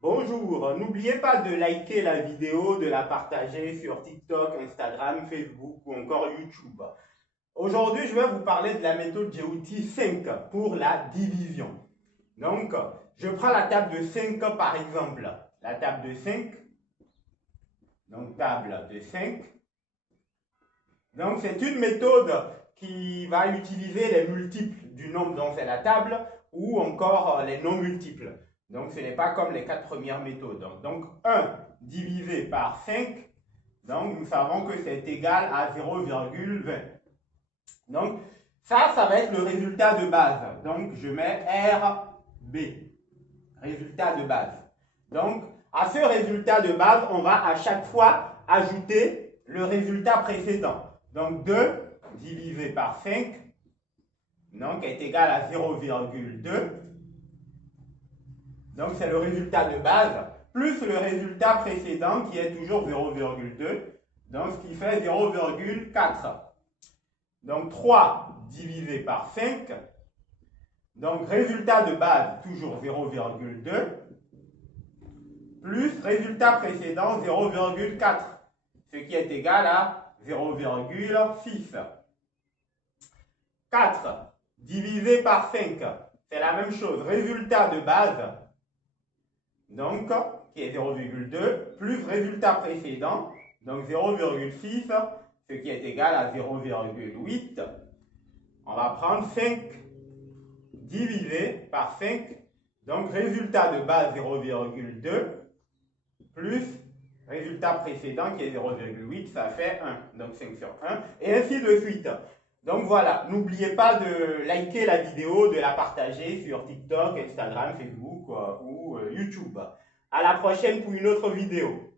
Bonjour, n'oubliez pas de liker la vidéo, de la partager sur TikTok, Instagram, Facebook ou encore YouTube. Aujourd'hui, je vais vous parler de la méthode Géouti 5 pour la division. Donc, je prends la table de 5 par exemple. La table de 5. Donc, table de 5. Donc, c'est une méthode qui va utiliser les multiples du nombre, donc c'est la table, ou encore les non multiples. Donc, ce n'est pas comme les 4 premières méthodes. Donc, 1 divisé par 5, donc nous savons que c'est égal à 0,20. Donc, ça va être le résultat de base. Donc, je mets RB, résultat de base. Donc, à ce résultat de base, on va à chaque fois ajouter le résultat précédent. Donc, 2 divisé par 5, donc, est égal à 0,2. Donc, c'est le résultat de base, plus le résultat précédent qui est toujours 0,2. Donc, ce qui fait 0,4. Donc, 3 divisé par 5. Donc, résultat de base, toujours 0,2. Plus résultat précédent, 0,4. Ce qui est égal à 0,6. 4 divisé par 5. C'est la même chose. Résultat de base, donc, qui est 0,2, plus résultat précédent, donc 0,6, ce qui est égal à 0,8. On va prendre 5 divisé par 5, donc résultat de base 0,2, plus résultat précédent qui est 0,8, ça fait 1, donc 5 sur 1, et ainsi de suite. Donc voilà, n'oubliez pas de liker la vidéo, de la partager sur TikTok, Instagram, Facebook ou YouTube. À la prochaine pour une autre vidéo.